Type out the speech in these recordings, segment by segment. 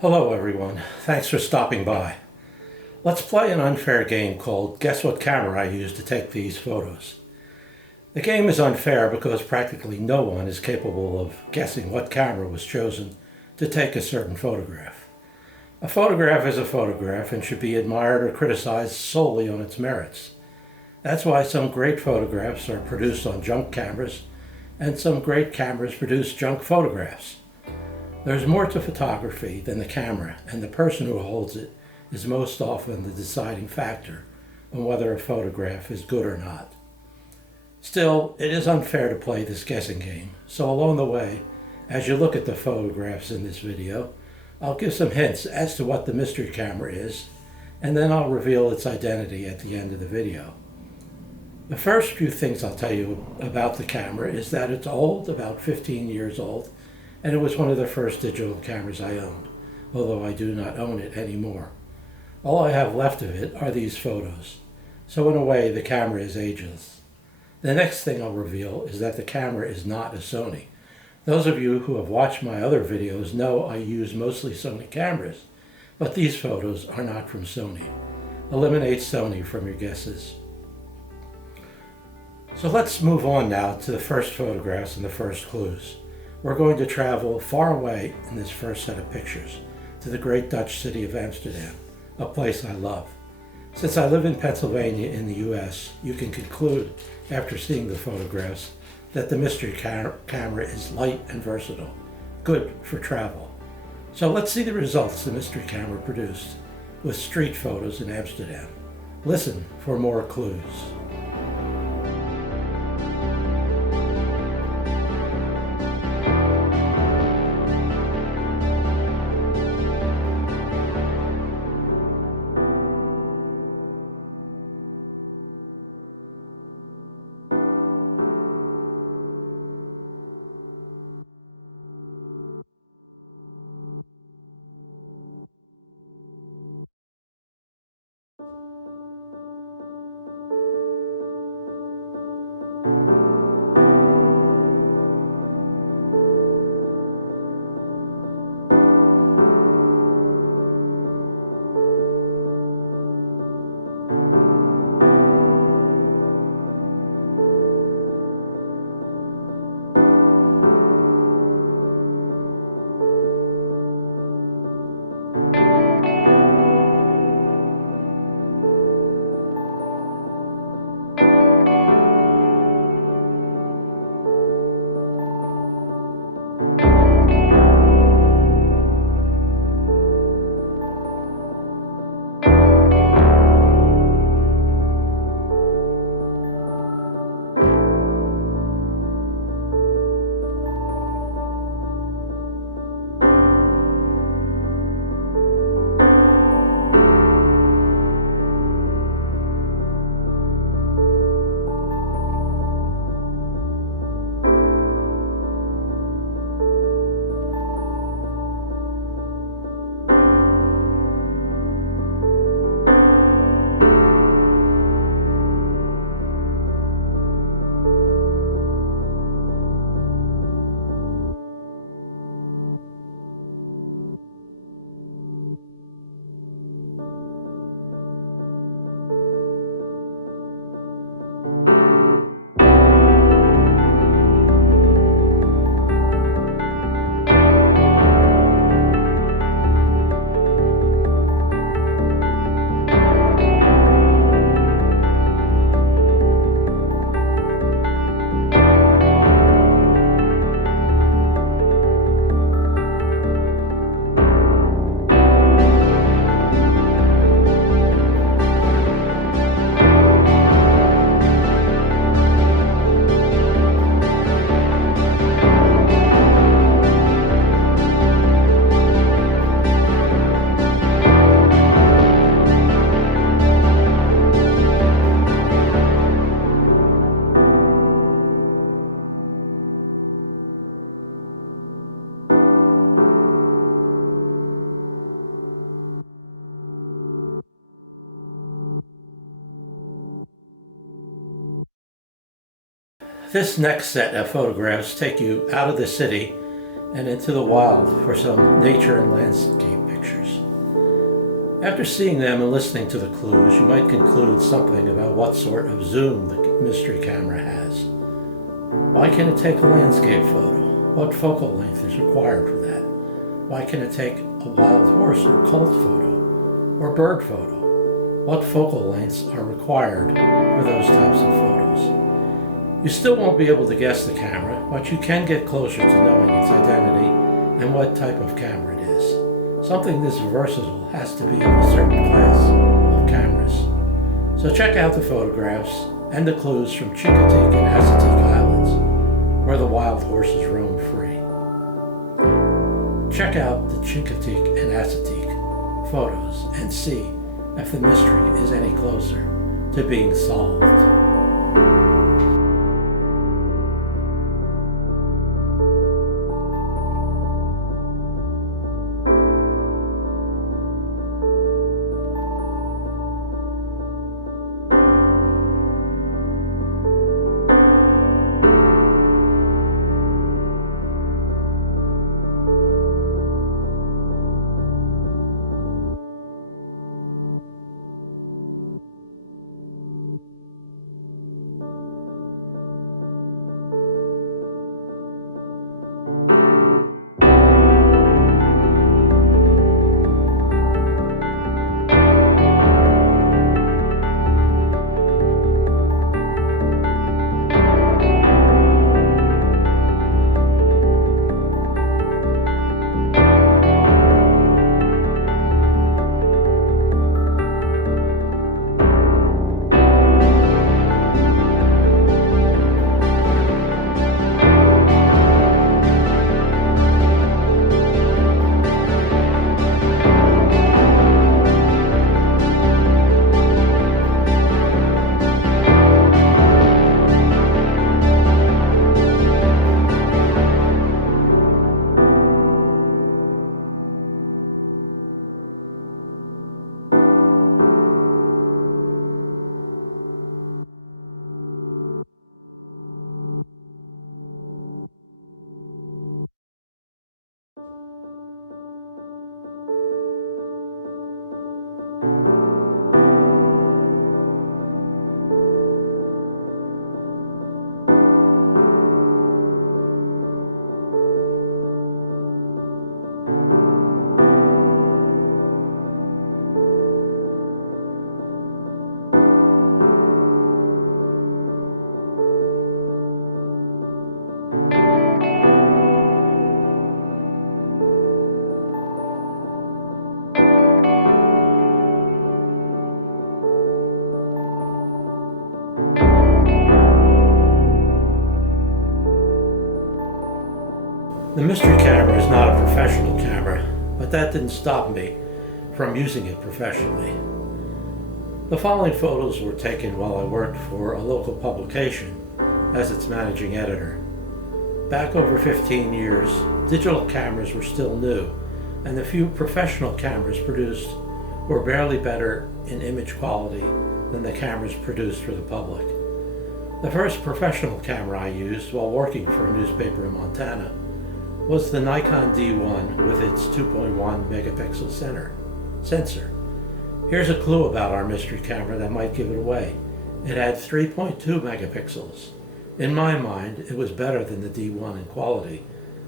Hello everyone, thanks for stopping by. Let's play an unfair game called Guess What Camera I Used to Take These Photos. The game is unfair because practically no one is capable of guessing what camera was chosen to take a certain photograph. A photograph is a photograph and should be admired or criticized solely on its merits. That's why some great photographs are produced on junk cameras and some great cameras produce junk photographs. There's more to photography than the camera, and the person who holds it is most often the deciding factor on whether a photograph is good or not. Still, it is unfair to play this guessing game, so along the way, as you look at the photographs in this video, I'll give some hints as to what the mystery camera is, and then I'll reveal its identity at the end of the video. The first few things I'll tell you about the camera is that it's old, about 15 years old, and it was one of the first digital cameras I owned, although I do not own it anymore. All I have left of it are these photos, so in a way the camera is ageless. The next thing I'll reveal is that the camera is not a Sony. Those of you who have watched my other videos know I use mostly Sony cameras, but these photos are not from Sony. Eliminate Sony from your guesses. So let's move on now to the first photographs and the first clues. We're going to travel far away in this first set of pictures to the great Dutch city of Amsterdam, a place I love. Since I live in Pennsylvania in the US, you can conclude after seeing the photographs that the mystery camera is light and versatile, good for travel. So let's see the results the mystery camera produced with street photos in Amsterdam. Listen for more clues. This next set of photographs take you out of the city and into the wild for some nature and landscape After seeing them and listening to the clues, you might conclude something about what sort of zoom the mystery camera has. Why can it take a landscape photo? What focal length is required for that? Why can it take a wild horse or colt photo or bird photo? What focal lengths are required for those types of photos? You still won't be able to guess the camera, but you can get closer to knowing its identity and what type of camera it is. Something this versatile has to be of a certain class of cameras. So check out the photographs and the clues from Chincoteague and Assateague Islands, where the wild horses roam free. Check out the Chincoteague and Assateague photos and see if the mystery is any closer to being solved. The mystery camera is not a professional camera, but that didn't stop me from using it professionally. The following photos were taken while I worked for a local publication as its managing editor. Back over 15 years, digital cameras were still new, and the few professional cameras produced were barely better in image quality than the cameras produced for the public. The first professional camera I used while working for a newspaper in Montana was the Nikon D1 with its 2.1 megapixel sensor. Here's a clue about our mystery camera that might give it away. It had 3.2 megapixels. In my mind, it was better than the D1 in quality,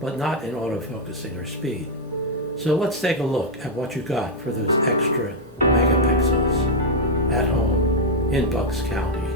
but not in autofocusing or speed. So let's take a look at what you got for those extra megapixels at home in Bucks County.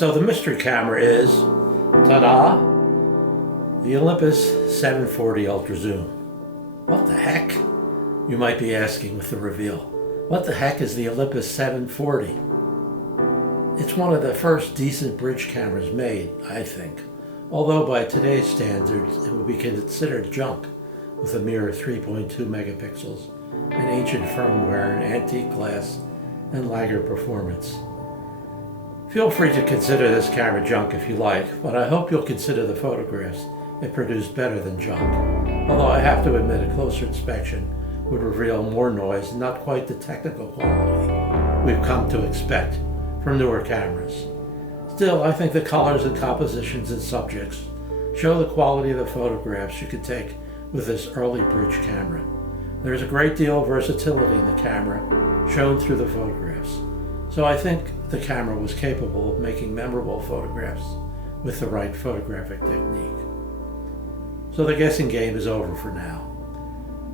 So the mystery camera is, ta-da, the Olympus 740 Ultra Zoom. What the heck? You might be asking with the reveal. What the heck is the Olympus 740? It's one of the first decent bridge cameras made, I think. Although by today's standards, it would be considered junk with a mere 3.2 megapixels, an ancient firmware, an antique glass, and laggard performance. Feel free to consider this camera junk if you like, but I hope you'll consider the photographs it produced better than junk, although I have to admit a closer inspection would reveal more noise and not quite the technical quality we've come to expect from newer cameras. Still, I think the colors and compositions and subjects show the quality of the photographs you could take with this early bridge camera. There's a great deal of versatility in the camera shown through the photographs, so I think the camera was capable of making memorable photographs with the right photographic technique. So the guessing game is over for now.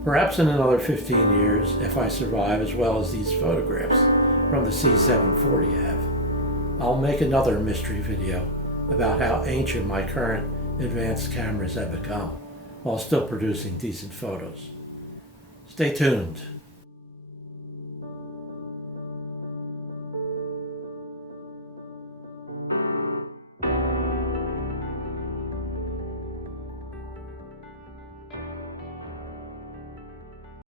Perhaps in another 15 years, if I survive as well as these photographs from the C740 have, I'll make another mystery video about how ancient my current advanced cameras have become while still producing decent photos. Stay tuned.